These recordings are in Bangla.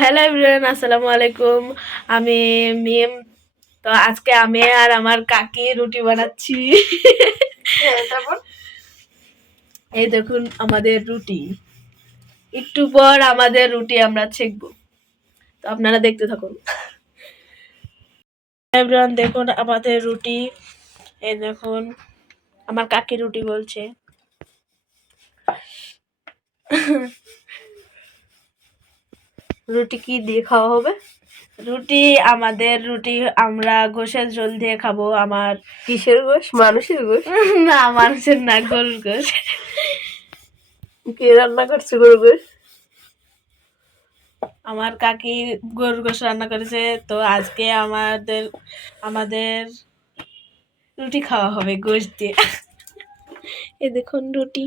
হ্যালো এভরিওয়ান, আসসালামু আলাইকুম। আমি মিম। তো আজকে আমি আর আমার কাকি রুটি বানাচ্ছি। তারপর এই দেখুন আমাদের রুটি। একটু পর আমাদের রুটি আমরা ছেঁকবো, তো আপনারা দেখতে থাকুন। এভরিওয়ান দেখুন আমাদের রুটি। এই দেখুন আমার কাকি রুটি বলছে। রুটি কি দিয়ে খাওয়া হবে? আমাদের রুটি আমরা গোশের ঝোল দিয়ে খাবো। আমার কিসের গোশ? মানুষের গোশ? না, মানুষের না, গরুর গোশ। কে রান্না করছে গরুর গোশ? আমার কাকি গরুর গোশ রান্না করেছে। তো আজকে আমাদের আমাদের রুটি খাওয়া হবে গোশ দিয়ে। এ দেখুন রুটি।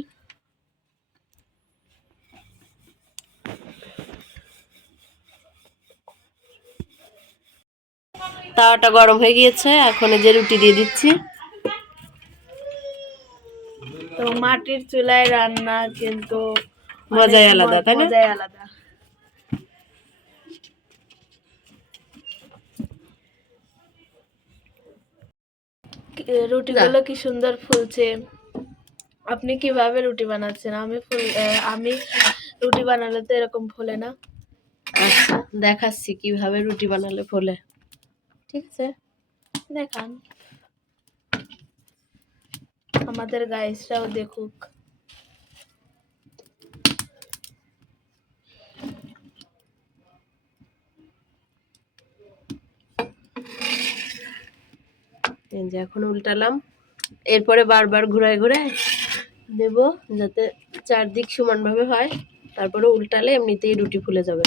তাওয়াটা গরম হয়ে গিয়েছে, এখন এই যে রুটি দিয়ে দিচ্ছি। তো মাটির চুলায় রান্না কিন্তু মজাই আলাদা, তাই না? মজাই আলাদা। রুটিগুলো কি সুন্দর ফুলছে। আপনি কিভাবে রুটি বানাচ্ছেন? আমি রুটি বানালে তো এরকম ফোলে না। আচ্ছা, দেখাচ্ছি কিভাবে রুটি বানালে ফোলে। ঠিক আছে, দেখান, আমাদের গাইসরাও দেখুক। এই যে এখন উল্টালাম, এরপরে বারবার ঘুরায় ঘুরায় দেব যাতে চারদিক সমানভাবে হয়। তারপরে উল্টালে এমনিতেই রুটি ফুলে যাবে।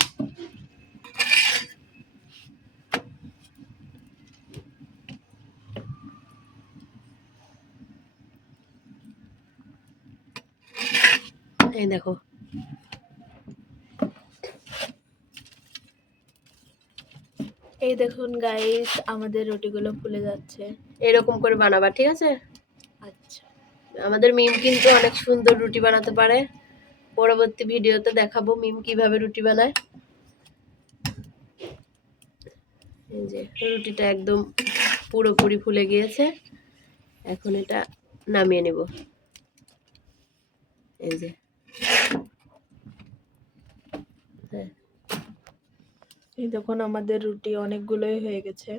এই দেখো, এই দেখুন গাইস, আমাদের রুটিগুলো ফুলে যাচ্ছে। এরকম করে বানাবা, ঠিক আছে? আচ্ছা, আমাদের মিম কিন্তু অনেক সুন্দর রুটি বানাতে পারে। পরবর্তী ভিডিওতে দেখাবো মিম কিভাবে রুটি বানায়। এই যে রুটিটা একদম পুরোপুরি ফুলে গিয়েছে, এখন এটা নামিয়ে নেব। এই যে হ্যাঁ, এই দেখুন আমাদের রুটি অনেকগুলোই হয়ে গেছে।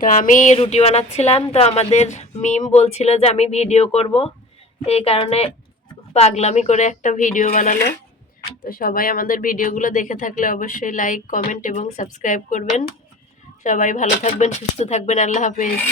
তো আমি রুটি বানাচ্ছিলাম, তো আমাদের মিম বলছিল যে আমি ভিডিও করব, এই কারণে পাগলামি করে একটা ভিডিও বানালো। তো সবাই আমাদের ভিডিওগুলো দেখে থাকলে অবশ্যই লাইক, কমেন্ট এবং সাবস্ক্রাইব করবেন। সবাই ভালো থাকবেন, সুস্থ থাকবেন। আল্লাহ হাফেজ।